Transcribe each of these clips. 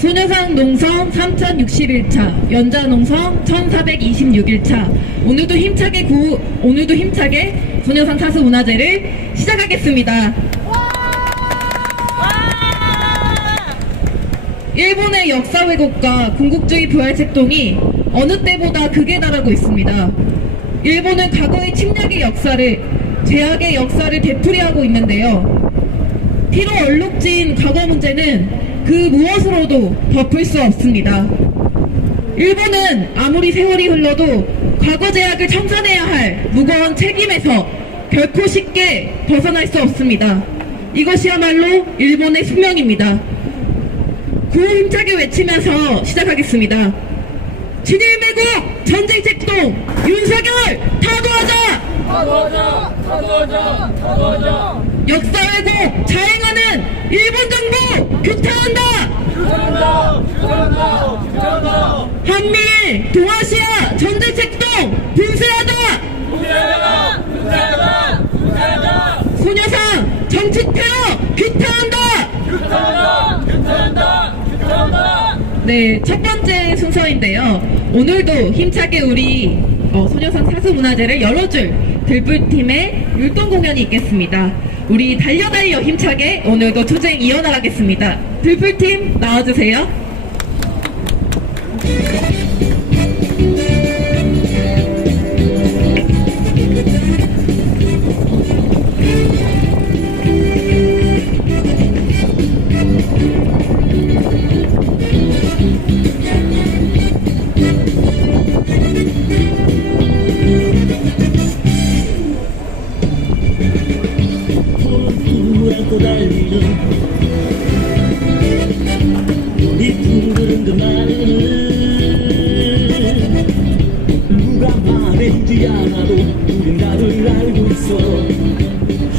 소녀상 농성 3061차, 연자농성 1426일차. 오늘도 힘차게 소녀상 사수문화제를 시작하겠습니다. 일본의 역사 왜곡과 군국주의 부활책동이 어느 때보다 극에 달하고 있습니다. 일본은 과거의 침략의 역사를, 제약의 역사를 되풀이하고 있는데요. 피로 얼룩진 과거 문제는 그 무엇으로도 덮을 수 없습니다. 일본은 아무리 세월이 흘러도 과거 제약을 청산해야 할 무거운 책임에서 결코 쉽게 벗어날 수 없습니다. 이것이야말로 일본의 숙명입니다. 구호 힘차게 외치면서 시작하겠습니다. 친일매국 전쟁책동 윤석열 타도하자! 타도하자! 역사 왜곡 자행하는 일본 정부 규탄한다! 한미일 동아시아 전쟁책동 분쇄하자! 소녀상 정치 테러 규탄한다! 네, 첫 번째 순서인데요. 오늘도 힘차게 우리 소녀상 사수문화제를 열어줄 들불팀의 율동 공연이 있겠습니다. 우리 달려달려 힘차게 오늘도 투쟁 이어나가겠습니다. 들불팀 나와주세요. 우리 둥그런 그 말은 누가 말해주지 않아도 우린 다들 알고 있어.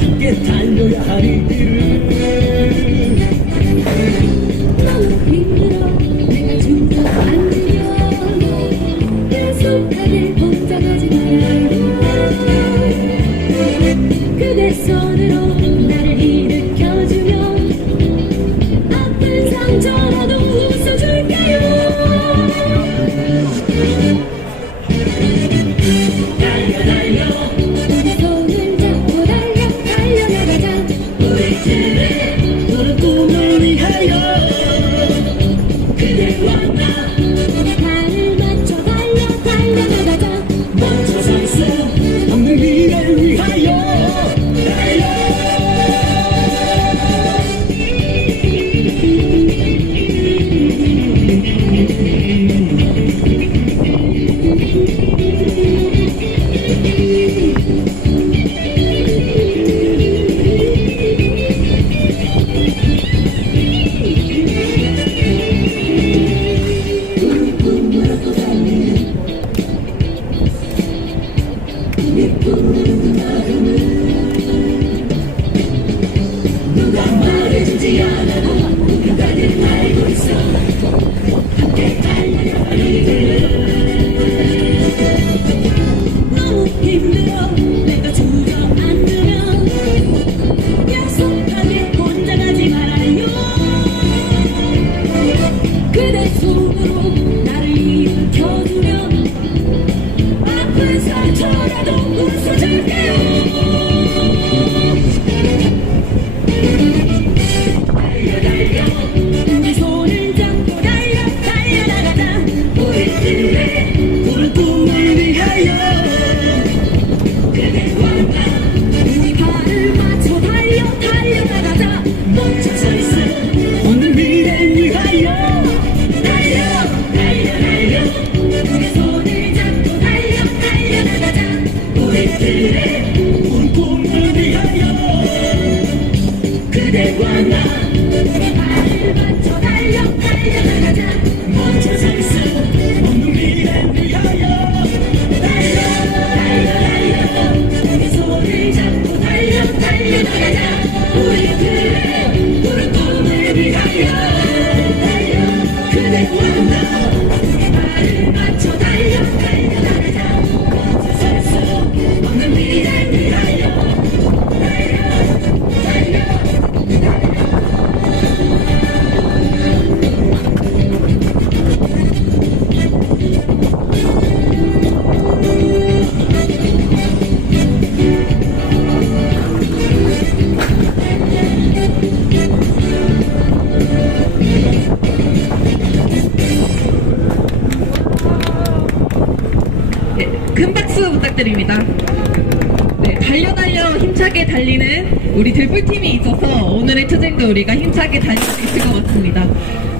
함께 달려야 할 이 길을. 너무 힘들어 내가 주저앉으면 계속하게 혼자가지 말아요. 그대 손으로 나를 일으켜주면 아픈 상처라도 웃어줄게요. 달려 우리 손을 잡고 달려나가자. 우리들의 푸른 꿈을 위하여 그대와 나 발을 맞춰 달려나가자. 멈춰 설 수 없는 미래를 위하여. 누가 말해주지 않아도 우린 다들 알고 있어. 함께 달려야 할 일들. 너무 힘들어 내가 주저앉으면 약속하게 혼자 가지 말아요. 그대 손으로 나를 일으켜주면 아픈 상처라도 웃어줄게요. 우리 손을 잡고 달려나가자. 우리들의 푸른 꿈을 위하여 그대와 나 우리 발을 맞춰 달려나가자. 멈춰 설 수 없는 미래를 위하여. 달려 우리 손을 잡고 달려나가자. 우리들의 푸른 꿈을 위하여 그대와 나 우리 발을 맞춰 달려나가자. 멈춰 설 수 없는 미래를 위하여. 달려 우리 손을 잡고 달려나가자. 우리들의 푸른 꿈을 위하여. 그대와 나 우리 발을 맞춰 달려나가자. 멈춰 설 수 없는 미래를 위하여. 달려 열리는 우리 들불팀이 있어서 오늘의 투쟁도 우리가 힘차게 달릴 수 있을 것 같습니다.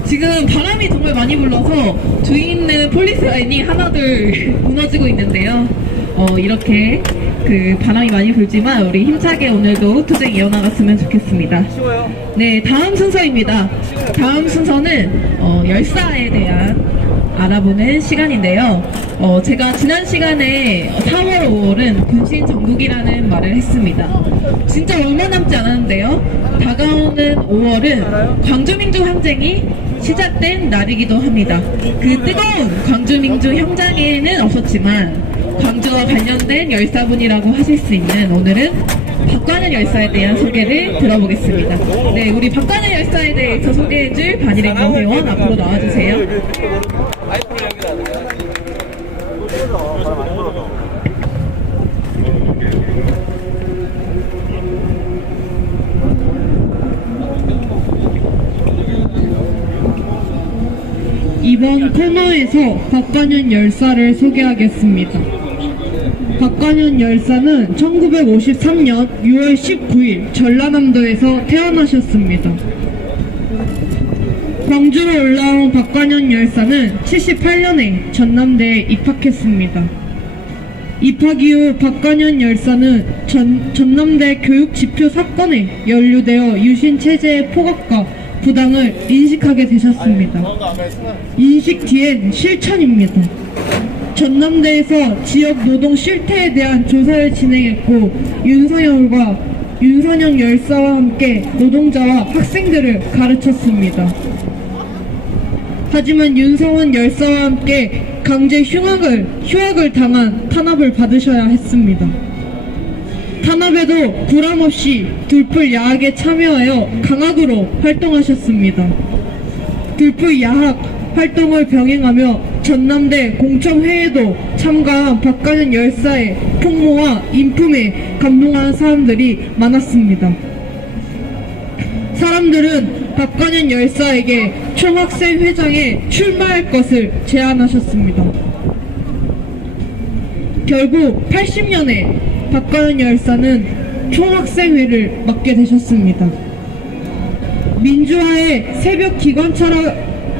지금 바람이 정말 많이 불러서 뒤에 있는 폴리스 라인이 하나둘 무너지고 있는데요. 이렇게 그 바람이 많이 불지만 우리 힘차게 오늘도 투쟁 이어나갔으면 좋겠습니다. 네, 다음 순서입니다. 다음 순서는 열사에 대한 알아보는 시간인데요. 제가 지난 시간에 4월, 5월은 군신 정국이라는 말을 했습니다. 진짜 얼마 남지 않았는데요. 다가오는 5월은 광주민주 항쟁이 시작된 날이기도 합니다. 그 뜨거운 광주민주 현장에는 없었지만 광주와 관련된 열사분이라고 하실 수 있는 오늘은 박관현 열사에 대한 소개를 들어보겠습니다. 네, 우리 박관현 열사에 대해서 소개해줄 반일행동 회원 앞으로 나와주세요. 이번 코너에서 박관현 열사를 소개하겠습니다. 박관현 열사는 1953년 6월 19일 전라남도에서 태어나셨습니다. 광주로 올라온 박관현 열사는 78년에 전남대에 입학했습니다. 입학 이후 박관현 열사는 전남대 교육지표 사건에 연루되어 유신체제의 포각과 부당을 인식하게 되셨습니다. 인식 뒤엔 실천입니다. 전남대에서 지역 노동 실태에 대한 조사를 진행했고 윤선영 열사와 함께 노동자와 학생들을 가르쳤습니다. 하지만 윤성원 열사와 함께 강제 휴학을 당한 탄압을 받으셔야 했습니다. 탄압에도 구람없이 둘풀 야학에 참여하여 강학으로 활동하셨습니다. 둘풀 야학 활동을 병행하며 전남대 공청회에도 참가한 박관현 열사의 폭로와 인품에 감동하는 사람들이 많았습니다. 사람들은 박관현 열사에게 총학생 회장에 출마할 것을 제안하셨습니다. 결국 80년에 박관현 열사는 총학생회를 맡게 되셨습니다. 민주화의 새벽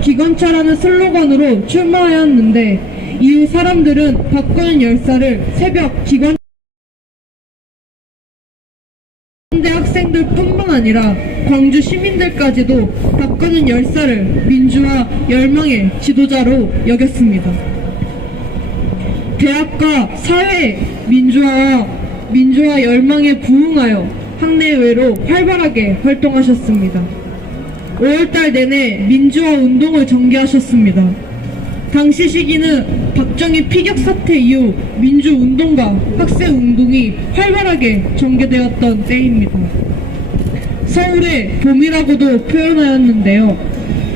기관차라는 슬로건으로 출마하였는데 이후 사람들은 박관현 열사를 새벽 기관차 대 학생들 뿐만 아니라 광주 시민들까지도 박관현 열사를 민주화 열망의 지도자로 여겼습니다. 대학과 사회 민주화 열망에 부응하여 학내외로 활발하게 활동하셨습니다. 5월달 내내 민주화 운동을 전개하셨습니다. 당시 시기는 박정희 피격 사태 이후 민주운동과 학생운동이 활발하게 전개되었던 때입니다. 서울의 봄이라고도 표현하였는데요.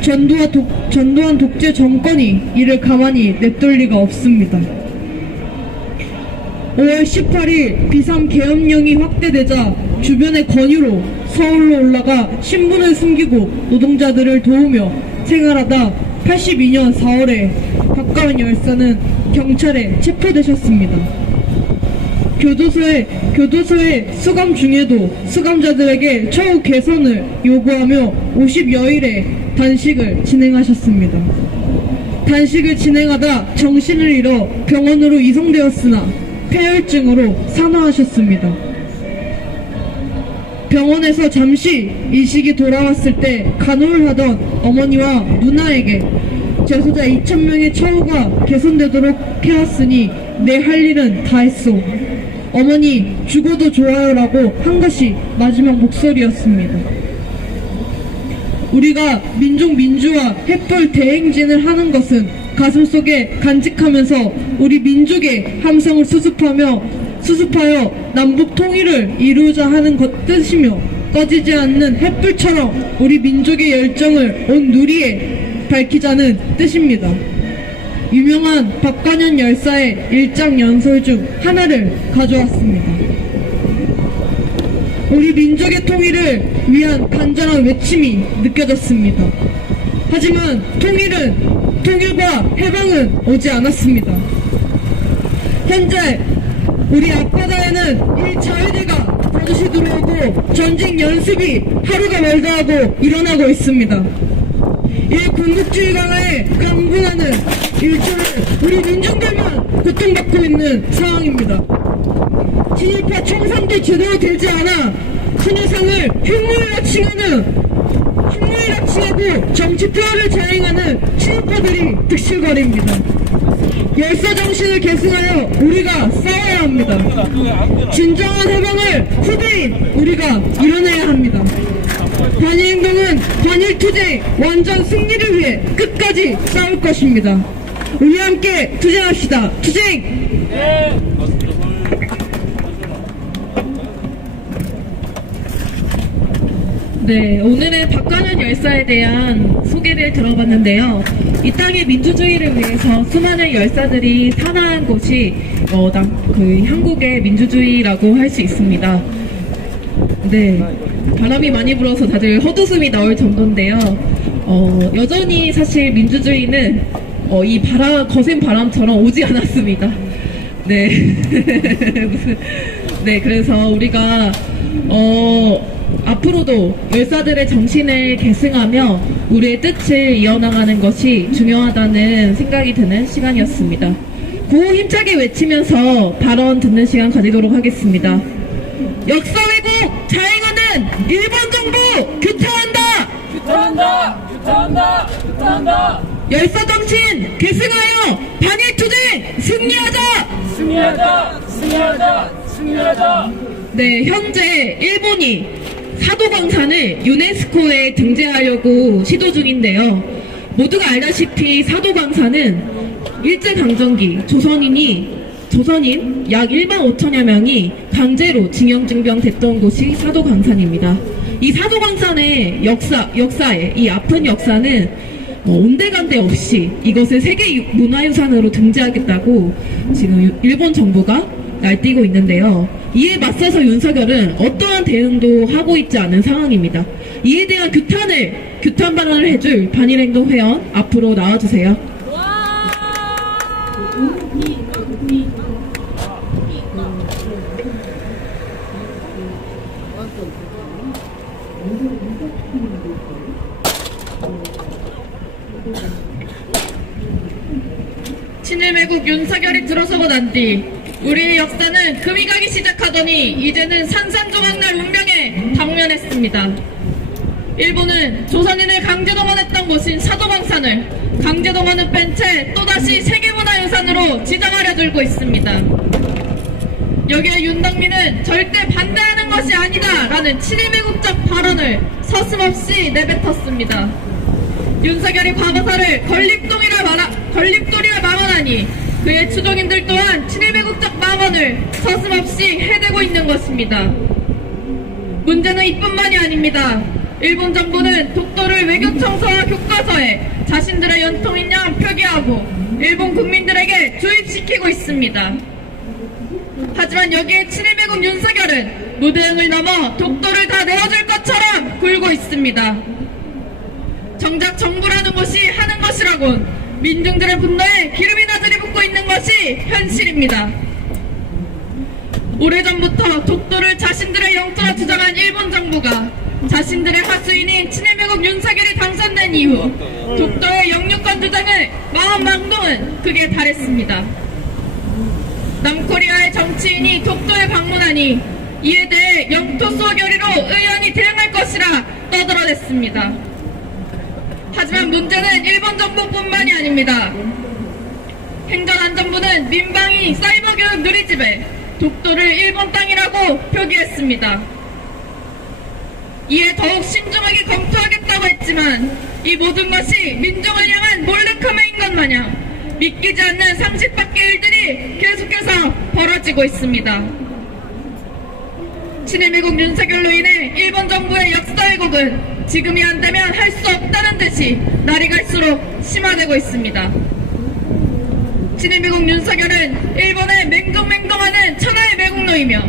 전두환 독재 정권이 이를 가만히 냅둘 리가 없습니다. 5월 18일 비상계엄령이 확대되자 주변의 권유로 서울로 올라가 신분을 숨기고 노동자들을 도우며 생활하다 82년 4월에 박관현 열사는 경찰에 체포되셨습니다. 교도소에 수감 중에도 수감자들에게 처우 개선을 요구하며 50여일의 단식을 진행하셨습니다. 단식을 진행하다 정신을 잃어 병원으로 이송되었으나 폐혈증으로 산화하셨습니다. 병원에서 잠시 의식이 돌아왔을 때 간호를 하던 어머니와 누나에게 재소자 2,000명의 처우가 개선되도록 해왔으니 내 할 일은 다 했소. 어머니 죽어도 좋아요라고 한 것이 마지막 목소리였습니다. 우리가 민주화 횃불 대행진을 하는 것은 가슴속에 간직하면서 우리 민족의 함성을 수습하여 남북 통일을 이루자 하는 것 뜻이며 꺼지지 않는 횃불처럼 우리 민족의 열정을 온 누리에 밝히자는 뜻입니다. 유명한 박관현 열사의 일장 연설 중 하나를 가져왔습니다. 우리 민족의 통일을 위한 간절한 외침이 느껴졌습니다. 하지만 통일과 해방은 오지 않았습니다. 현재 우리 앞바다에는 1자위대가 듯이 들어오고 전직 연습이 하루가 멀다 하고 일어나고 있습니다. 이 군국주의 강화에 강분하는 일조를 우리 민중들만 고통받고 있는 상황입니다. 친일파 청산도 제대로 되지 않아 신의상을 흉물이라 칭하고 정치 폐허를 자행하는 친일파들이 득실거립니다. 열사 정신을 계승하여 우리가 싸워야 합니다. 진정한 해방을 후대인 우리가 이뤄내야 합니다. 반일행동은 반일투쟁 완전 승리를 위해 끝까지 싸울 것입니다. 우리 함께 투쟁합시다. 투쟁! 네, 오늘은 박관현 열사에 대한 소개를 들어봤는데요. 이 땅의 민주주의를 위해서 수많은 열사들이 산화한 곳이 한국의 민주주의라고 할 수 있습니다. 네, 바람이 많이 불어서 다들 헛웃음이 나올 정도인데요. 여전히 사실 민주주의는 이 거센 바람처럼 오지 않았습니다. 네, 네, 그래서 우리가 앞으로도 열사들의 정신을 계승하며 우리의 뜻을 이어나가는 것이 중요하다는 생각이 드는 시간이었습니다. 구호 힘차게 외치면서 발언 듣는 시간 가지도록 하겠습니다. 역사 왜곡 자행하는 일본 정부 규탄한다! 규탄한다! 규탄한다! 규탄한다! 열사 정신 계승하여 반일투쟁 승리하자! 승리하자! 승리하자! 승리하자! 네, 현재 일본이 사도광산을 유네스코에 등재하려고 시도 중인데요. 모두가 알다시피 사도광산은 일제강점기 조선인 약 1만 5천여 명이 강제로 징용증병됐던 곳이 사도광산입니다. 이 사도광산의 역사에 이 아픈 역사는 온데간데 없이 이것을 세계문화유산으로 등재하겠다고 지금 일본 정부가 날뛰고 있는데요. 이에 맞서서 윤석열은 어떠한 대응도 하고 있지 않은 상황입니다. 이에 대한 규탄 발언을 해줄 반일행동 회원 앞으로 나와주세요. 친일매국 윤석열이 들어서고 난 뒤 우리의 역사는 금이 가기 시작하더니 이제는 산산조각날 운명에 당면했습니다. 일본은 조선인을 강제 동원했던 곳인 사도광산을 강제 동원을 뺀 채 또다시 세계문화유산으로 지정하려 들고 있습니다. 여기에 윤덕민은 절대 반대하는 것이 아니다 라는 친일매국적 발언을 서슴없이 내뱉었습니다. 윤석열이 과거사를 건립돌이라 망언하니 그의 추종인들 또한 친일매국적 망언을 서슴없이 해대고 있는 것입니다. 문제는 이뿐만이 아닙니다. 일본 정부는 독도를 외교청서와 교과서에 자신들의 연통인 양 표기하고 일본 국민들에게 주입시키고 있습니다. 하지만 여기에 친일매국 윤석열은 무대응을 넘어 독도를 다 내어줄 것처럼 굴고 있습니다. 정작 정부라는 것이 하는 것이라곤 민중들의 분노에 기름이나 들이붓고 있는 것이 현실입니다. 오래전부터 독도를 자신들의 영토라 주장한 일본 정부가 자신들의 하수인인 친일매국 윤석열이 당선된 이후 독도의 영유권 주장을 망언망동은 극에 달했습니다. 남코리아의 정치인이 독도에 방문하니 이에 대해 영토 수호 결의로 의원이 대응할 것이라 떠들어댔습니다. 하지만 문제는 일본 정부뿐만이 아닙니다. 행정안전부는 민방위 사이버 교육 누리집에 독도를 일본 땅이라고 표기했습니다. 이에 더욱 신중하게 검토하겠다고 했지만 이 모든 것이 민중을 향한 몰래카메라인 것 마냥 믿기지 않는 상식 밖의 일들이 계속해서 벌어지고 있습니다. 친일매국 윤석열로 인해 일본 정부의 역사 왜곡은 지금이 안 되면 할 수 없다는 듯이 날이 갈수록 심화되고 있습니다. 친일매국 윤석열은 일본에 맹동맹동하는 천하의 매국노이며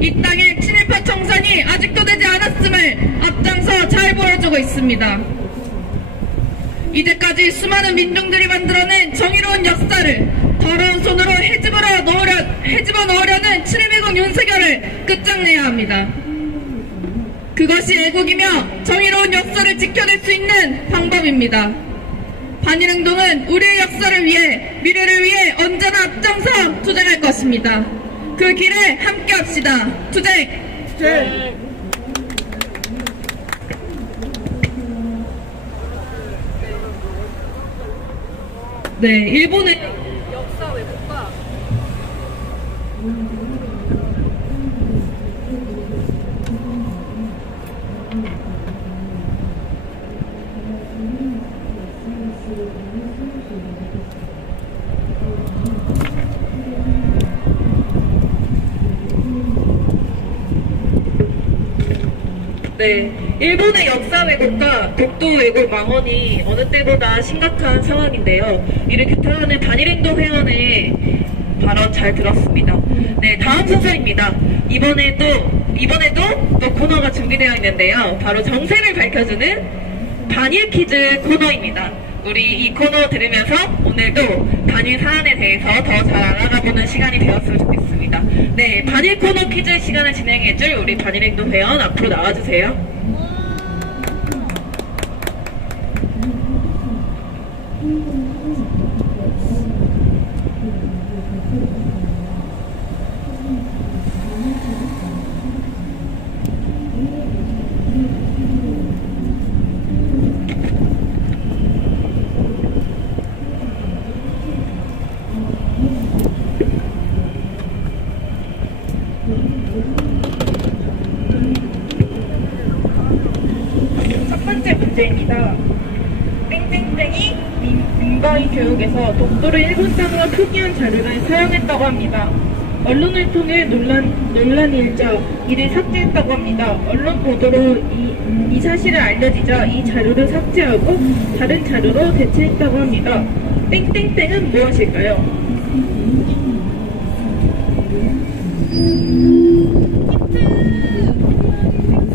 이 땅에 친일파 청산이 아직도 되지 않았음을 앞장서 잘 보여주고 있습니다. 이제까지 수많은 민중들이 만들어낸 정의로운 역사를 더러운 손으로 헤집어 넣으려는 720 윤석열을 끝장내야 합니다. 그것이 애국이며 정의로운 역사를 지켜낼 수 있는 방법입니다. 반일행동은 우리의 역사를 위해, 미래를 위해 언제나 앞장서 투쟁할 것입니다. 그 길에 함께 합시다. 투쟁! 네, 일본의 역사 왜곡과 네, 일본의 역사 왜곡과 독도 왜곡 망언이 어느 때보다 심각한 상황인데요. 이를 규탄하는 반일행동 회원의 발언 잘 들었습니다. 네, 다음 순서입니다. 이번에도 또 코너가 준비되어 있는데요. 바로 정세를 밝혀주는 반일 퀴즈 코너입니다. 우리 이 코너 들으면서 오늘도 반일 사안에 대해서 더 잘 알아가보는 시간이 되었으면 좋겠습니다. 네, 반일 코너 퀴즈 시간을 진행해줄 우리 반일행동 회원 앞으로 나와주세요. 첫 번째 문제입니다. 땡땡땡이 민방위 교육에서 독도를 일본 땅으로 표기한 자료를 사용했다고 합니다. 언론을 통해 논란이 일자 이를 삭제했다고 합니다. 언론 보도로 이 사실을 알려지자 이 자료를 삭제하고 다른 자료로 대체했다고 합니다. 땡땡땡은 무엇일까요?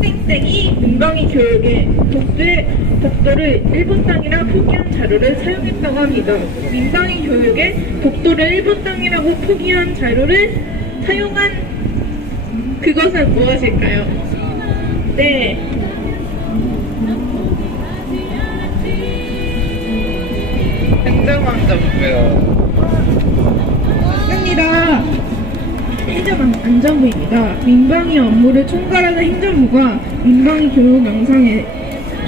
땡땡이 민방위 교육에 독도를 일본 땅이라 표기한 자료를 사용했다고 합니다. 민방위 교육에 독도를 일본 땅이라고 표기한 자료를 사용한 그것은 무엇일까요? 네. 행정안전부요. 맞습니다. 행정안전부입니다. 민방위 업무를 총괄하는 행정부가 민방위 교육 영상에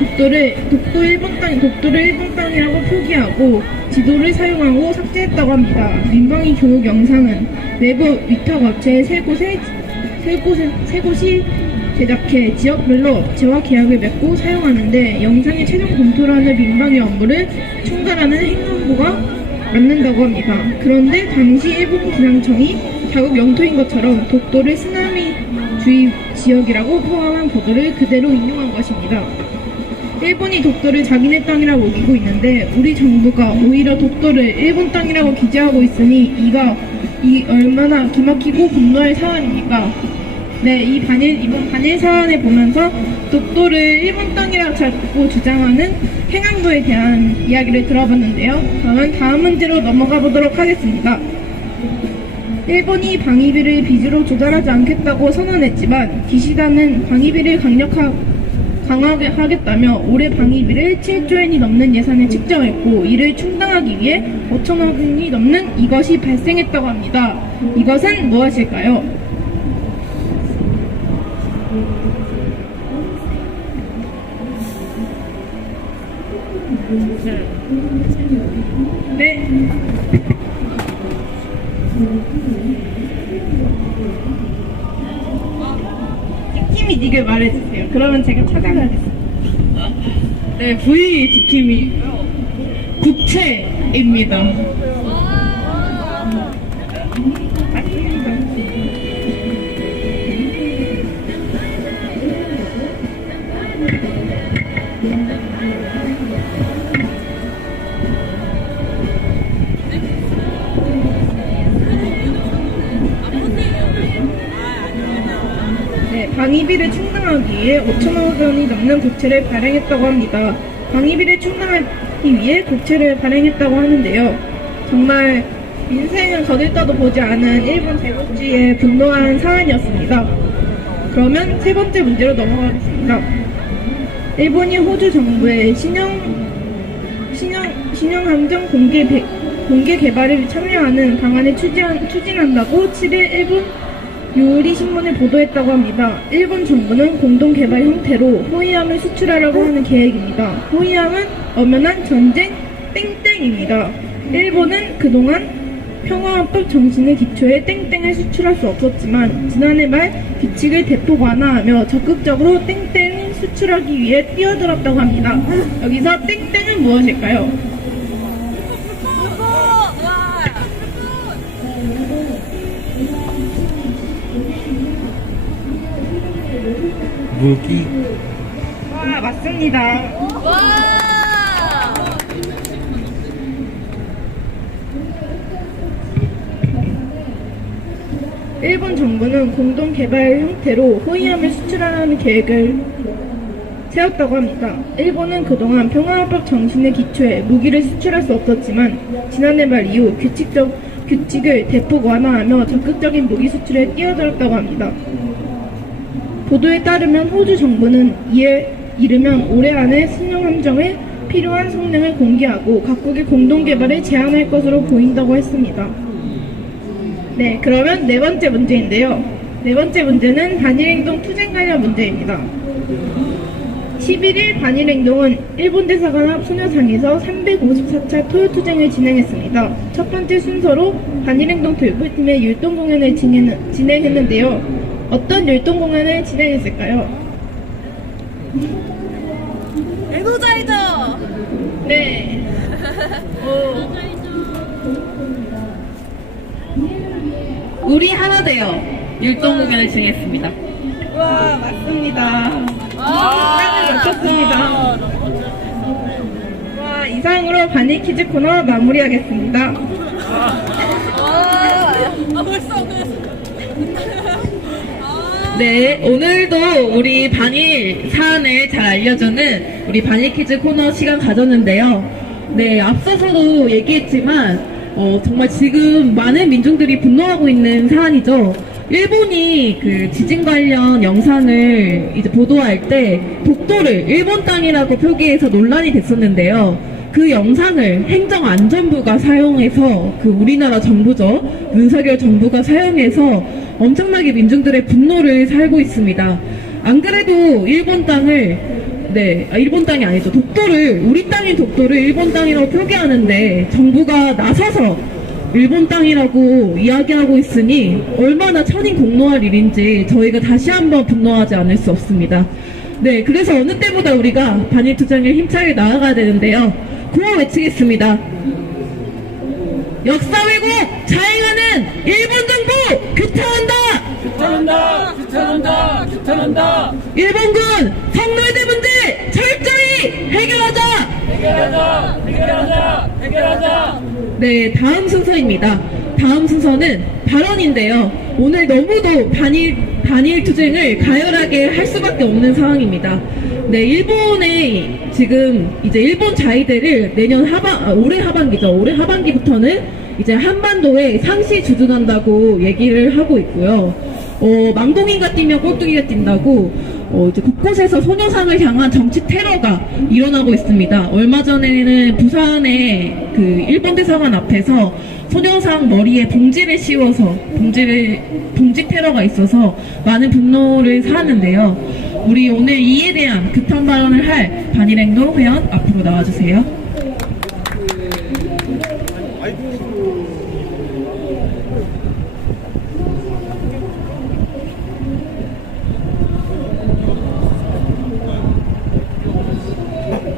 독도를 일본 땅이라고 표기하고 지도를 사용하고 삭제했다고 합니다. 민방위 교육 영상은 외부 위탁업체 세 곳이 제작해 지역별로 업체와 계약을 맺고 사용하는데 영상의 최종 검토를 하는 민방위 업무를 총괄하는 행정부가 맡는다고 합니다. 그런데 당시 일본 기상청이 자국 영토인 것처럼 독도를 쓰나미 주의 지역이라고 포함한 보도를 그대로 인용한 것입니다. 일본이 독도를 자기네 땅이라고 우기고 있는데 우리 정부가 오히려 독도를 일본 땅이라고 기재하고 있으니 이 얼마나 기막히고 분노할 사안입니까? 네, 이번 반일 사안을 보면서 독도를 일본 땅이라고 자꾸 주장하는 행안부에 대한 이야기를 들어봤는데요. 그러면 다음 문제로 넘어가 보도록 하겠습니다. 일본이 방위비를 빚으로 조달하지 않겠다고 선언했지만 기시다는 방위비를 강하게 하겠다며 올해 방위비를 7조 엔이 넘는 예산을 책정했고 이를 충당하기 위해 5천억 원이 넘는 이것이 발생했다고 합니다. 이것은 무엇일까요? 네. 지킴이 닉을 말해주세요. 그러면 제가 찾아가겠습니다. 네, V 지킴이 국채입니다. 방위비를 충당하기 위해 5천억 원이 넘는 국채를 발행했다고 합니다. 방위비를 충당하기 위해 국채를 발행했다고 하는데요. 정말 민생은 거들떠도 보지 않은 일본 제국주의에 분노한 사안이었습니다. 그러면 세 번째 문제로 넘어가겠습니다. 일본이 호주 정부의 신형 함정 공개 개발에 참여하는 방안을 추진한다고 7일 일본 요리 신문에 보도했다고 합니다. 일본 정부는 공동 개발 형태로 호위함을 수출하려고 하는 계획입니다. 호위함은 엄연한 전쟁 땡땡입니다. 일본은 그동안 평화헌법 정신의 기초에 땡땡을 수출할 수 없었지만 지난해 말 규칙을 대폭 완화하며 적극적으로 땡땡을 수출하기 위해 뛰어들었다고 합니다. 여기서 땡땡은 무엇일까요? 무기. 와, 맞습니다. 일본 정부는 공동 개발 형태로 호위함을 수출하려는 계획을 세웠다고 합니다. 일본은 그동안 평화헌법 정신의 기초에 무기를 수출할 수 없었지만 지난해 말 이후 규칙을 대폭 완화하며 적극적인 무기 수출에 뛰어들었다고 합니다. 보도에 따르면 호주 정부는 이에 이르면 올해 안에 신형 함정에 필요한 성능을 공개하고 각국의 공동 개발을 제한할 것으로 보인다고 했습니다. 네, 그러면 네 번째 문제인데요. 네 번째 문제는 반일행동 투쟁 관련 문제입니다. 11일 반일행동은 일본 대사관 앞 소녀상에서 354차 토요투쟁을 진행했습니다. 첫 번째 순서로 반일행동 돌보팀의 율동 공연을 진행했는데요. 어떤 율동 공연을 진행했을까요? 에너자이저! 네. 우리 하나 되어 율동 공연을 진행했습니다. 와, 맞습니다. 시간을 놓쳤습니다. 와, 이상으로 반일 퀴즈 코너 마무리하겠습니다. 네, 오늘도 우리 반일 사안을 잘 알려주는 우리 반일 퀴즈 코너 시간 가졌는데요. 네, 앞서서도 얘기했지만 정말 지금 많은 민중들이 분노하고 있는 사안이죠. 일본이 그 지진 관련 영상을 이제 보도할 때 독도를 일본 땅이라고 표기해서 논란이 됐었는데요. 그 영상을 행정안전부가 사용해서 그 우리나라 정부죠. 윤석열 정부가 사용해서 엄청나게 민중들의 분노를 살고 있습니다. 안 그래도 일본 땅을 일본 땅이 아니죠. 독도를, 우리 땅인 독도를 일본 땅이라고 표기하는데 정부가 나서서 일본 땅이라고 이야기하고 있으니 얼마나 천인공노할 일인지 저희가 다시 한번 분노하지 않을 수 없습니다. 네, 그래서 어느 때보다 우리가 반일투쟁을 힘차게 나아가야 되는데요. 구호 외치겠습니다. 역사 왜곡 자행하는 일본 정부 규탄한다! 규탄한다! 규탄한다! 규탄한다! 일본군 성노예대 문제 철저히 해결하자! 해결하자! 해결하자! 해결하자! 네, 다음 순서입니다. 다음 순서는 발언인데요. 오늘 너무도 반일 투쟁을 가열하게 할 수밖에 없는 상황입니다. 네, 일본의 지금 이제 일본 자위대를 올해 하반기죠. 올해 하반기부터는 이제 한반도에 상시 주둔한다고 얘기를 하고 있고요. 망동이가 뛰면 꼴뚜기가 뛴다고 이제 곳곳에서 소녀상을 향한 정치 테러가 일어나고 있습니다. 얼마 전에는 부산의 그 일본 대사관 앞에서 소녀상 머리에 봉지를 씌워서 봉지 테러가 있어서 많은 분노를 사았는데요. 우리 오늘 이에 대한 규탄 발언을 할 반일행동 회원 앞으로 나와주세요.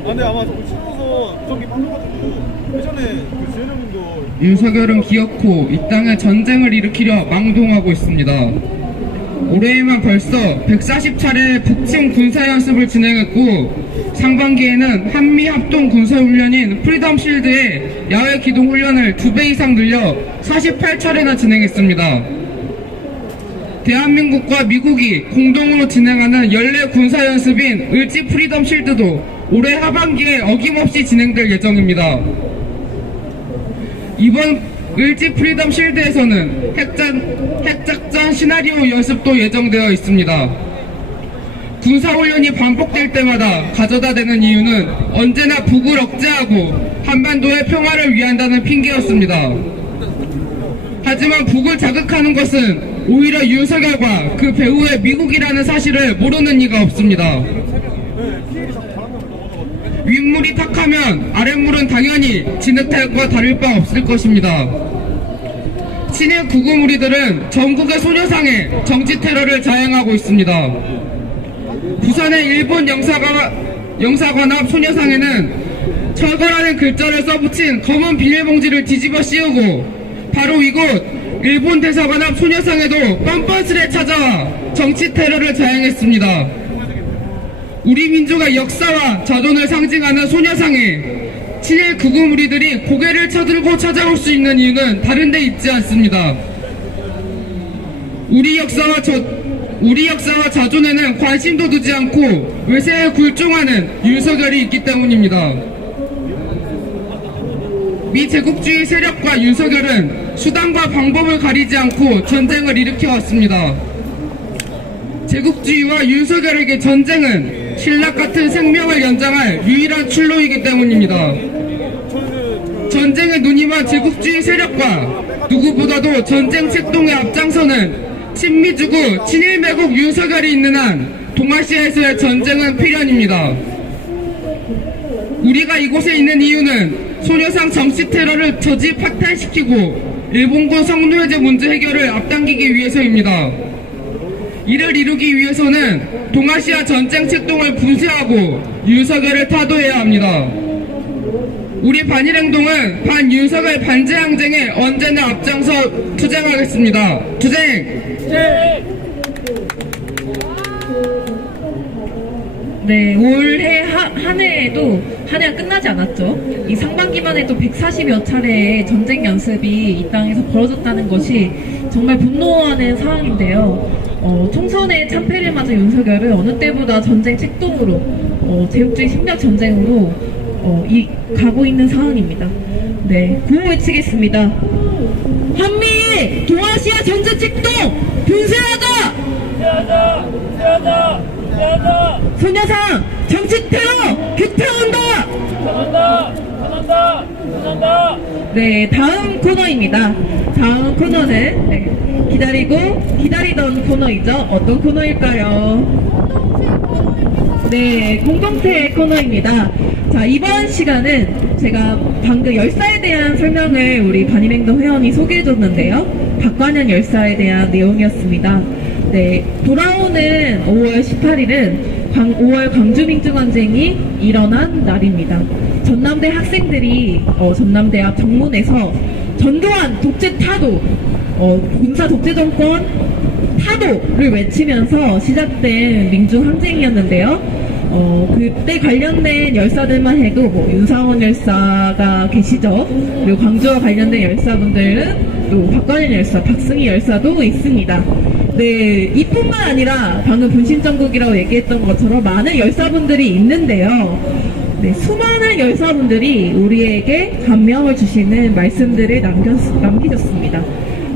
근데 아마 조금 치워서 저기 바꿔가지고 예전에 그 지현 형님도 윤석열은 기어코 이 땅에 전쟁을 일으키려 망동하고 있습니다. 올해에만 벌써 140차례 북침 군사연습을 진행했고 상반기에는 한미 합동 군사훈련인 프리덤 실드의 야외 기동 훈련을 2배 이상 늘려 48차례나 진행했습니다. 대한민국과 미국이 공동으로 진행하는 연례 군사연습인 을지 프리덤 실드도 올해 하반기에 어김없이 진행될 예정입니다. 이번 을지 프리덤 실드에서는 핵작전 시나리오 연습도 예정되어 있습니다. 군사훈련이 반복될 때마다 가져다 대는 이유는 언제나 북을 억제하고 한반도의 평화를 위한다는 핑계였습니다. 하지만 북을 자극하는 것은 오히려 윤석열과 그 배후의 미국이라는 사실을 모르는 이가 없습니다. 윗물이 탁하면 아랫물은 당연히 진흙탕과 다를 바 없을 것입니다. 친일 구구무리들은 전국의 소녀상에 정치 테러를 자행하고 있습니다. 부산의 일본 영사관 앞 소녀상에는 철거라는 글자를 써붙인 검은 비닐봉지를 뒤집어 씌우고 바로 이곳 일본 대사관 앞 소녀상에도 뻔뻔스레 찾아와 정치 테러를 자행했습니다. 우리 민족의 역사와 자존을 상징하는 소녀상에 친일 구구무리들이 고개를 쳐들고 찾아올 수 있는 이유는 다른 데 있지 않습니다. 우리 역사와 자존에는 관심도 두지 않고 외세에 굴종하는 윤석열이 있기 때문입니다. 미제국주의 세력과 윤석열은 수단과 방법을 가리지 않고 전쟁을 일으켜왔습니다. 제국주의와 윤석열에게 전쟁은 신라 같은 생명을 연장할 유일한 출로이기 때문입니다. 전쟁에 눈이 먼 제국주의 세력과 누구보다도 전쟁 책동에 앞장서는 친미주구 친일매국 윤석열이 있는 한 동아시아에서의 전쟁은 필연입니다. 우리가 이곳에 있는 이유는 소녀상 정치 테러를 저지 파탄시키고 일본군 성노예제 문제 해결을 앞당기기 위해서입니다. 이를 이루기 위해서는 동아시아 전쟁 책동을 분쇄하고 윤석열을 타도해야 합니다. 우리 반일행동은 반윤석열 반제항쟁에 언제나 앞장서 투쟁하겠습니다. 투쟁! 네, 올해 한 해에도 한 해가 끝나지 않았죠. 이 상반기만 해도 140여 차례의 전쟁 연습이 이 땅에서 벌어졌다는 것이 정말 분노하는 상황인데요. 총선에 참패를 맞은 윤석열은 어느 때보다 전쟁 책동으로 제국주의 침략 전쟁으로 가고 있는 상황입니다. 네, 구호 외치겠습니다. 한미 동아시아 전쟁 책동 분쇄하자! 소녀상 정치 테러 규탄한다! 네, 다음 코너입니다. 다음 코너는 기다리던 코너이죠. 어떤 코너일까요? 네, 공동체 코너입니다. 자, 이번 시간은 제가 방금 열사에 대한 설명을 우리 반일행동 회원이 소개해줬는데요. 박관현 열사에 대한 내용이었습니다. 네, 돌아오는 5월 18일은 5월 광주민주항쟁이 일어난 날입니다. 전남대 학생들이 전남대 앞 정문에서 전두환 독재 타도, 군사 독재 정권 타도를 외치면서 시작된 민주항쟁이었는데요. 그때 관련된 열사들만 해도 윤상원 열사가 계시죠. 그리고 광주와 관련된 열사분들은 또 박관현 열사, 박승희 열사도 있습니다. 네, 이뿐만 아니라 방금 분신정국이라고 얘기했던 것처럼 많은 열사분들이 있는데요. 네, 수많은 열사분들이 우리에게 감명을 주시는 말씀들을 남기셨습니다.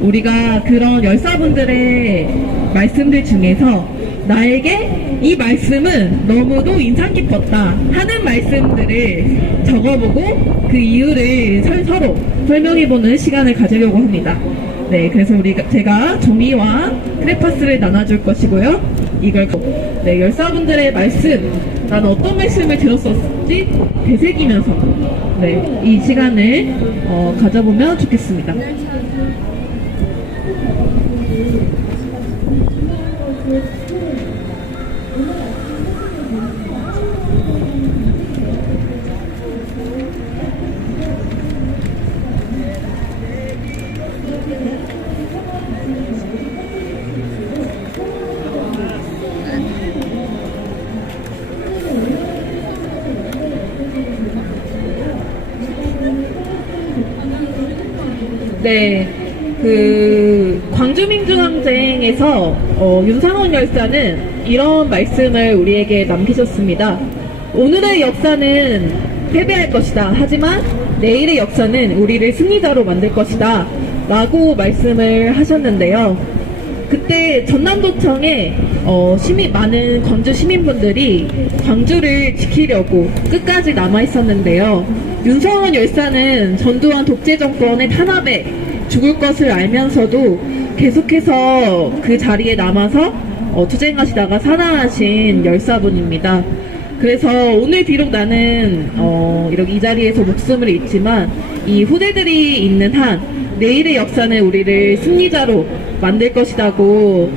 우리가 그런 열사분들의 말씀들 중에서 나에게 이 말씀은 너무도 인상 깊었다 하는 말씀들을 적어보고 그 이유를 서로 설명해보는 시간을 가지려고 합니다. 네, 그래서 제가 종이와 크레파스를 나눠줄 것이고요. 이걸 네, 열사분들의 말씀, 나는 어떤 말씀을 들었었지 되새기면서 네, 이 시간을 가져보면 좋겠습니다. 네, 광주민주항쟁에서 윤상원 열사는 이런 말씀을 우리에게 남기셨습니다. 오늘의 역사는 패배할 것이다. 하지만 내일의 역사는 우리를 승리자로 만들 것이다 라고 말씀을 하셨는데요. 그때 전남도청에 많은 광주 시민분들이 광주를 지키려고 끝까지 남아 있었는데요. 윤성원 열사는 전두환 독재 정권의 탄압에 죽을 것을 알면서도 계속해서 그 자리에 남아서 투쟁하시다가 사망하신 열사분입니다. 그래서 오늘 비록 나는 이렇게 이 자리에서 목숨을 잃지만 이 후대들이 있는 한 내일의 역사는 우리를 승리자로 만들 것이라고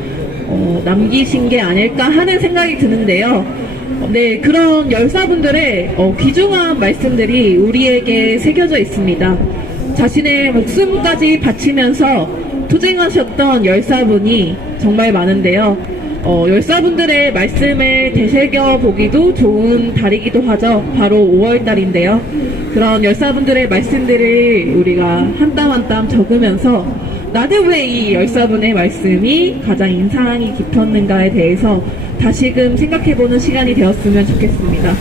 남기신 게 아닐까 하는 생각이 드는데요. 네, 그런 열사분들의 귀중한 말씀들이 우리에게 새겨져 있습니다. 자신의 목숨까지 바치면서 투쟁하셨던 열사분이 정말 많은데요. 열사분들의 말씀을 되새겨 보기도 좋은 달이기도 하죠. 바로 5월달인데요. 그런 열사분들의 말씀들을 우리가 한 땀 한 땀 적으면서 나는 왜 이 열사분의 말씀이 가장 인상이 깊었는가에 대해서 다시금 생각해보는 시간이 되었으면 좋겠습니다.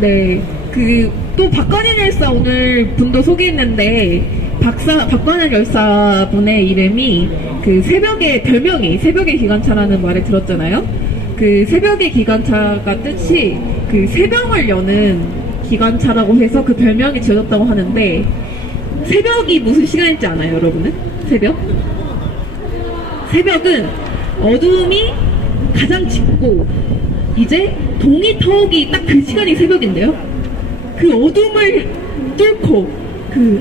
네, 또 박관현 열사 오늘 분도 소개했는데, 박관현 열사분의 이름이 새벽의 별명이 새벽의 기관차라는 말을 들었잖아요. 새벽의 기관차가 뜻이 새벽을 여는 기관차라고 해서 그 별명이 지어졌다고 하는데, 새벽이 무슨 시간인지 아나요, 여러분은? 새벽은 어두움이 가장 짙고, 이제 동이 터오기 딱 그 시간이 새벽인데요. 그 어둠을 뚫고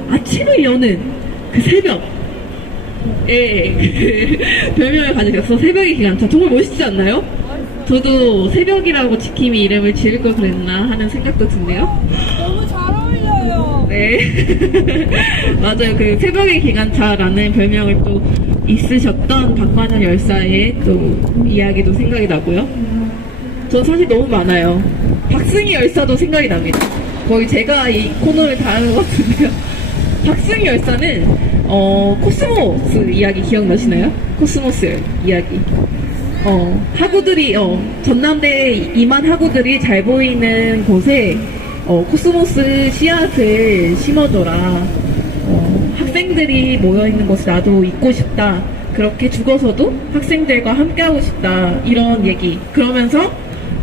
아침을 여는 새벽. 별명을 가지셨어. 새벽의 기관차. 정말 멋있지 않나요? 저도 새벽이라고 지킴이 이름을 지을 걸 그랬나 하는 생각도 드네요. 너무 잘 어울려요. 네. 맞아요. 새벽의 기관차라는 별명을 또 있으셨던 박관현 열사의 또 이야기도 생각이 나고요. 전 사실 너무 많아요. 박승희 열사도 생각이 납니다. 거의 제가 이 코너를 다 하는 것 같은데요. 박승희 열사는 코스모스 이야기 기억나시나요? 코스모스 이야기. 하구들이 전남대 2만 하구들이 잘 보이는 곳에 코스모스 씨앗을 심어줘라. 학생들이 모여있는 곳에 나도 있고 싶다. 그렇게 죽어서도 학생들과 함께하고 싶다. 이런 얘기. 그러면서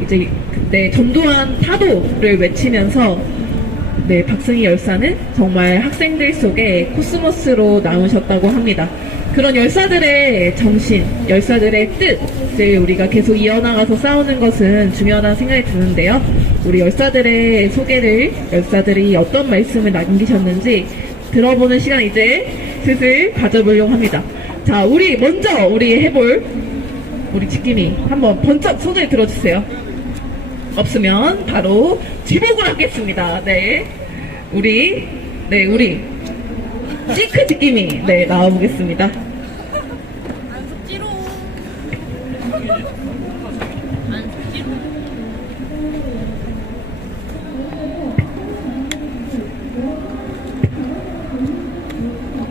이제 그때 전두환 타도를 외치면서 박승희 열사는 정말 학생들 속에 코스모스로 남으셨다고 합니다. 그런 열사들의 정신, 열사들의 뜻을 우리가 계속 이어나가서 싸우는 것은 중요하다는 생각이 드는데요. 우리 열사들의 소개를, 열사들이 어떤 말씀을 남기셨는지 들어보는 시간 이제 슬슬 가져보려고 합니다. 자, 우리 해볼 우리 지킴이 한번 번쩍 손을 들어주세요. 없으면 바로 지목을 하겠습니다. 네, 우리 시크 지킴이 나와보겠습니다.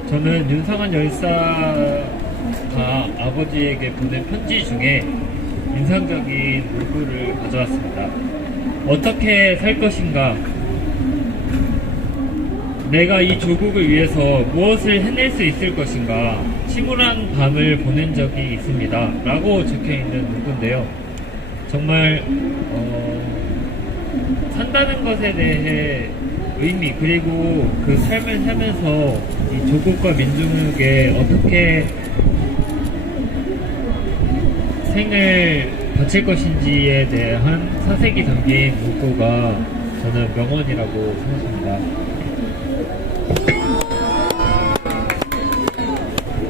저는 윤성환 열사가 아버지에게 보낸 편지 중에 인상적인 문구를 가져왔습니다. 어떻게 살 것인가? 내가 이 조국을 위해서 무엇을 해낼 수 있을 것인가? 침울한 밤을 보낸 적이 있습니다. 라고 적혀있는 문구인데요. 정말 산다는 것에 대해 의미, 그리고 그 삶을 살면서 이 조국과 민족에게 어떻게 생을 바칠 것인지에 대한 사색이 담긴 문구가 저는 명언이라고 생각합니다.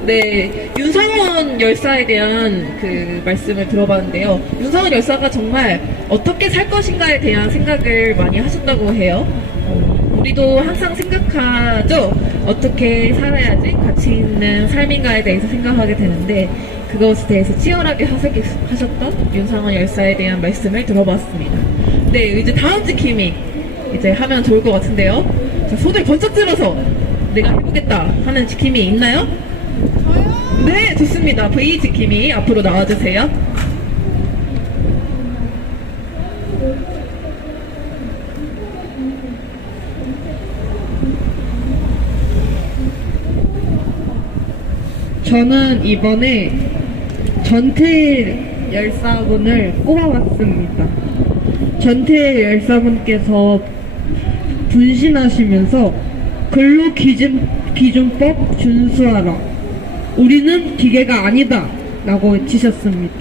네, 윤성원 열사에 대한 말씀을 들어봤는데요. 윤성원 열사가 정말 어떻게 살 것인가에 대한 생각을 많이 하셨다고 해요. 우리도 항상 생각하죠. 어떻게 살아야지 가치 있는 삶인가에 대해서 생각하게 되는데 그것에 대해서 치열하게 하셨던 윤상원 열사에 대한 말씀을 들어봤습니다. 네, 이제 다음 지킴이 이제 하면 좋을 것 같은데요. 자, 손을 번쩍 들어서 내가 해보겠다 하는 지킴이 있나요? 저요? 네, 좋습니다. V 지킴이 앞으로 나와주세요. 저는 이번에 전태일 열사분을 꼽아봤습니다. 전태일 열사분께서 분신하시면서 근로기준법 준수하라. 우리는 기계가 아니다. 라고 외치셨습니다.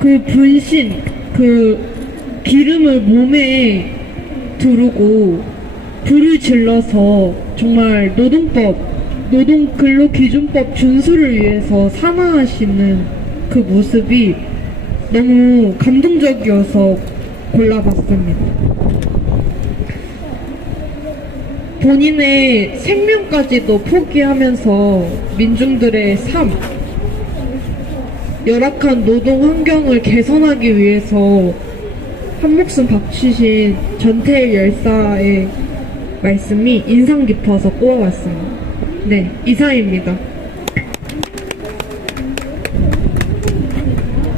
그 분신, 그 기름을 몸에 두르고 불을 질러서 정말 노동근로기준법 준수를 위해서 산화하시는 그 모습이 너무 감동적이어서 골라봤습니다. 본인의 생명까지도 포기하면서 민중들의 삶, 열악한 노동 환경을 개선하기 위해서 한 목숨 바치신 전태일 열사의 말씀이 인상 깊어서 꼽아봤습니다. 네, 이상입니다.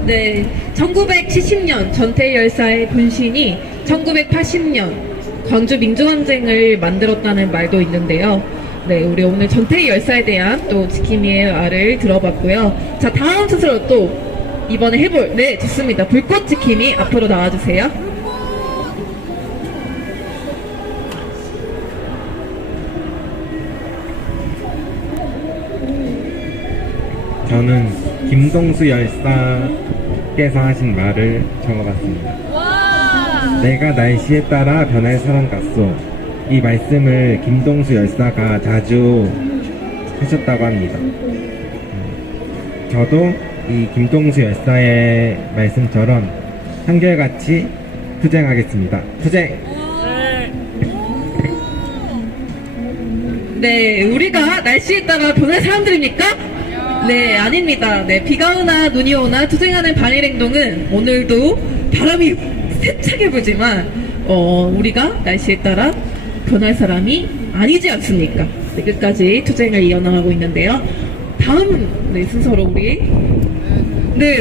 네, 1970년 전태일 열사의 분신이 1980년 광주 민주항쟁을 만들었다는 말도 있는데요. 네, 우리 오늘 전태일 열사에 대한 또 지킴이의 말을 들어봤고요. 자, 다음 순서로 또 이번에 해볼, 네, 좋습니다. 불꽃 지킴이 앞으로 나와주세요. 저는 김동수 열사께서 하신 말을 적어봤습니다. 내가 날씨에 따라 변할 사람 같소. 이 말씀을 김동수 열사가 자주 하셨다고 합니다. 저도 이 김동수 열사의 말씀처럼 한결같이 투쟁하겠습니다. 투쟁! 네, 우리가 날씨에 따라 변할 사람들입니까? 네, 아닙니다. 네, 비가 오나 눈이 오나 투쟁하는 반일 행동은 오늘도 바람이 세차게 불지만 우리가 날씨에 따라 변할 사람이 아니지 않습니까? 네, 끝까지 투쟁을 이어나가고 있는데요. 다음 순서로 우리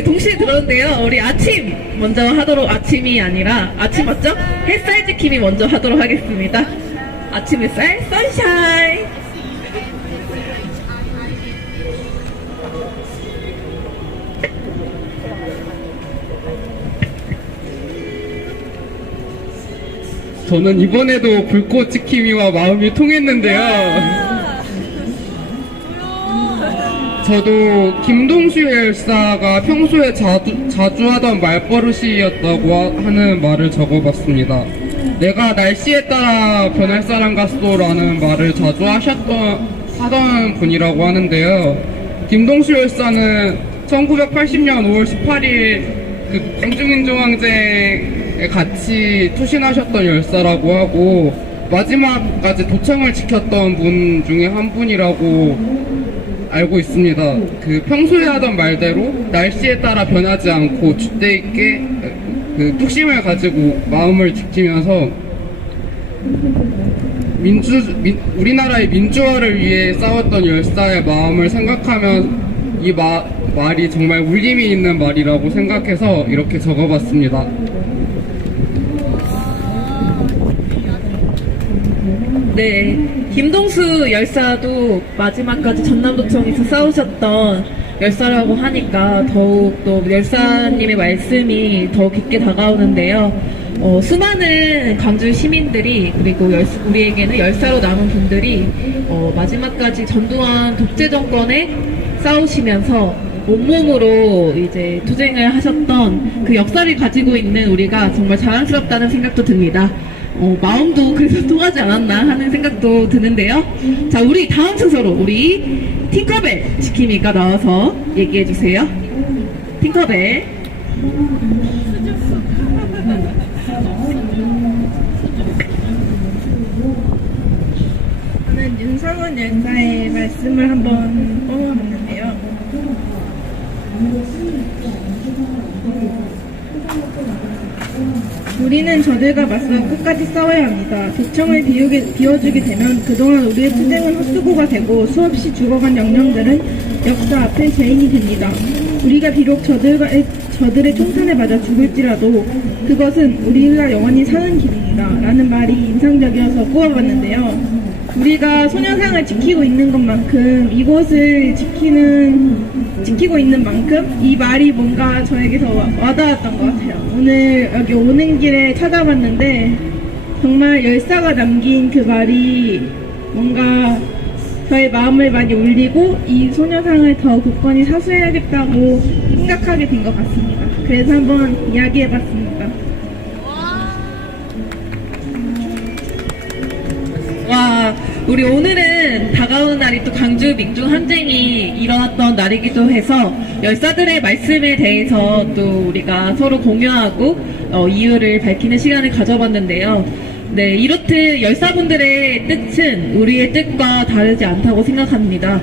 동시에 들었는데요. 우리 아침 먼저 하도록, 아침이 아니라 아침 맞죠? 햇살 지킴이 먼저 하도록 하겠습니다. 아침 햇살 선샤인. 저는 이번에도 불꽃 지킴이와 마음이 통했는데요. 저도 김동수 열사가 평소에 자주 하던 말버릇이었다고 하는 말을 적어봤습니다. 내가 날씨에 따라 변할 사람 같소라는 말을 자주 하던 분이라고 하는데요. 김동수 열사는 1980년 5월 18일 그 광주민주항쟁에 같이 투신하셨던 열사라고 하고 마지막까지 도청을 지켰던 분 중에 한 분이라고 알고 있습니다. 그 평소에 하던 말대로 날씨에 따라 변하지 않고 줏대 있게 그 뚝심을 가지고 마음을 지키면서 우리나라의 민주화를 위해 싸웠던 열사의 마음을 생각하면 이 말이 정말 울림이 있는 말이라고 생각해서 이렇게 적어봤습니다. 네, 김동수 열사도 마지막까지 전남도청에서 싸우셨던 열사라고 하니까 더욱 또 열사님의 말씀이 더 깊게 다가오는데요. 수많은 광주 시민들이 그리고 우리에게는 열사로 남은 분들이 마지막까지 전두환 독재 정권에 싸우시면서 온몸으로 이제 투쟁을 하셨던 그 역사를 가지고 있는 우리가 정말 자랑스럽다는 생각도 듭니다. 마음도 그래서 통하지 않았나 하는 생각도 드는데요. 자, 우리 다음 순서로 우리 팅커벨 지킴이가 나와서 얘기해 주세요. 팅커벨. 저는 윤상원 열사의 말씀을 한번 뽑아봤는데요. 우리는 저들과 맞서 끝까지 싸워야 합니다. 도청을 비워주게 되면 그동안 우리의 투쟁은 헛수고가 되고 수없이 죽어간 영령들은 역사 앞에 죄인이 됩니다. 우리가 비록 저들의 총탄에 맞아 죽을지라도 그것은 우리가 영원히 사는 길입니다. 라는 말이 인상적이어서 꼽아봤는데요. 우리가 소녀상을 지키고 있는 것만큼 이곳을 지키고 있는 만큼 이 말이 뭔가 저에게서 와닿았던 것 같아요. 오늘 여기 오는 길에 찾아봤는데 정말 열사가 남긴 그 말이 뭔가 저의 마음을 많이 울리고 이 소녀상을 더 굳건히 사수해야겠다고 생각하게 된 것 같습니다. 그래서 한번 이야기해봤습니다. 와, 우리 오늘은 다가오는 날이 또 광주 민중 항쟁이 일어났던 날이기도 해서 열사들의 말씀에 대해서 또 우리가 서로 공유하고 이유를 밝히는 시간을 가져봤는데요. 네, 이렇듯 열사분들의 뜻은 우리의 뜻과 다르지 않다고 생각합니다.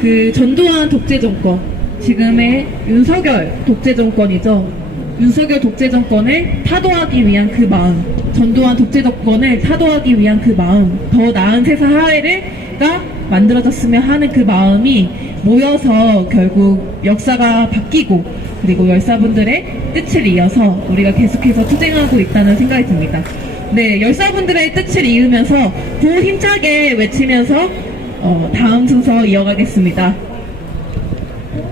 그 전두환 독재 정권, 지금의 윤석열 독재 정권이죠. 윤석열 독재 정권을 타도하기 위한 그 마음, 전두환 독재 정권을 타도하기 위한 그 마음, 더 나은 세상 사회가 만들어졌으면 하는 그 마음이 모여서 결국 역사가 바뀌고 그리고 열사분들의 뜻을 이어서 우리가 계속해서 투쟁하고 있다는 생각이 듭니다. 네, 열사분들의 뜻을 이으면서 구호 힘차게 외치면서 다음 순서 이어가겠습니다.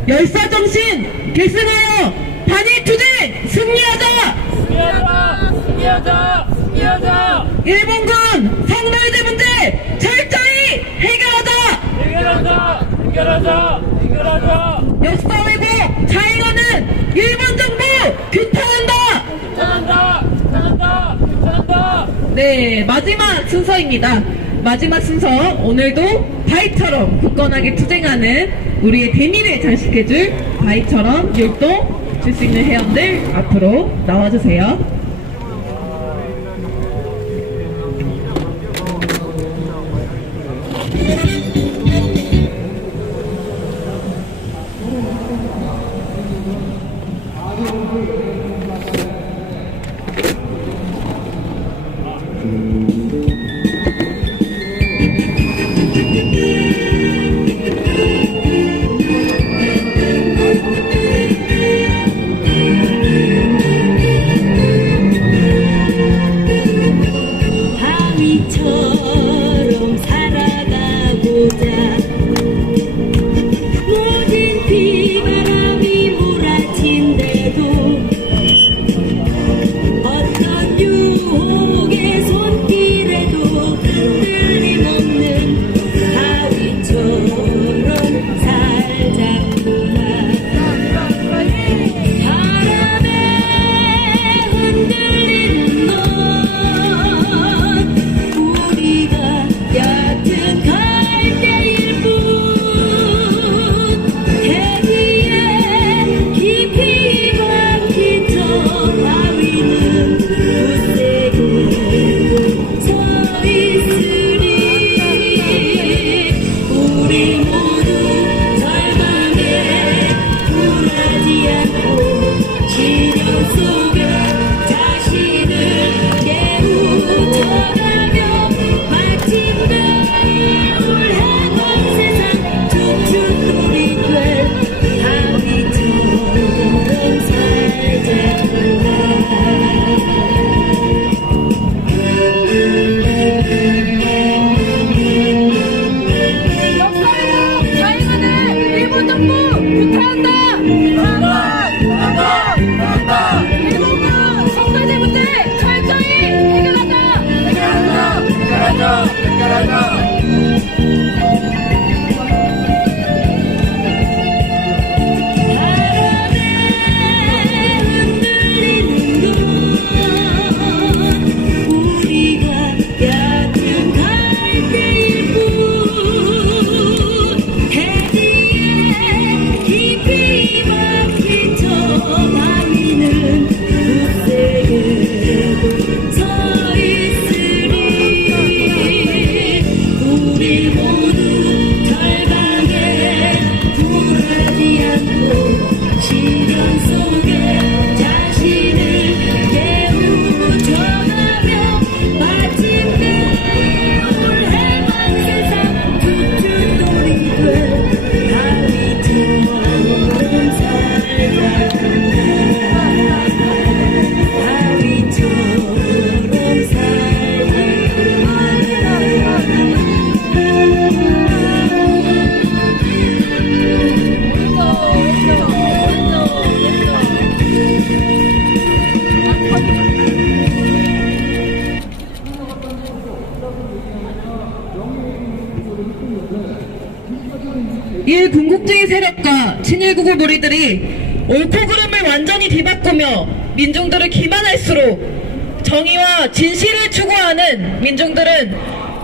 열사정신 계승하여 단일투쟁 승리하자! 승리하자! 승리하자! 일본군 상노예제 문제 철저히 해결하자! 해결하자! 역사 왜곡 자행하는 일본 정부 규탄한다! 네, 마지막 순서입니다. 마지막 순서, 오늘도 바위처럼 굳건하게 투쟁하는 우리의 대미를 장식해줄 바위처럼 율동 줄 수 있는 회원들 앞으로 나와주세요. 군국주의 세력과 친일구구 무리들이 옳고 그름을 완전히 뒤바꾸며 민중들을 기만할수록 정의와 진실을 추구하는 민중들은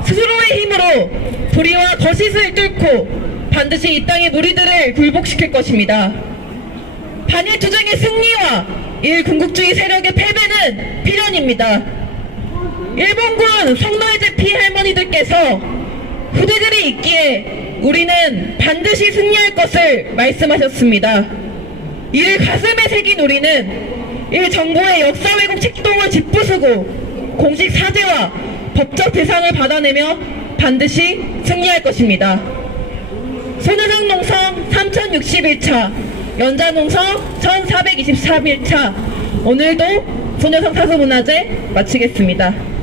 스스로의 힘으로 불의와 거짓을 뚫고 반드시 이 땅의 무리들을 굴복시킬 것입니다. 반일투쟁의 승리와 일군국주의 세력의 패배는 필연입니다. 일본군 성노예제 피해 할머니들께서 후대들이 있기에 우리는 반드시 승리할 것을 말씀하셨습니다. 이를 가슴에 새긴 우리는 일 정부의 역사 왜곡 책동을 짚부수고 공식 사죄와 법적 대상을 받아내며 반드시 승리할 것입니다. 손해상 농성 3061차, 연자농성 1423일차, 오늘도 소녀상 사서문화제 마치겠습니다.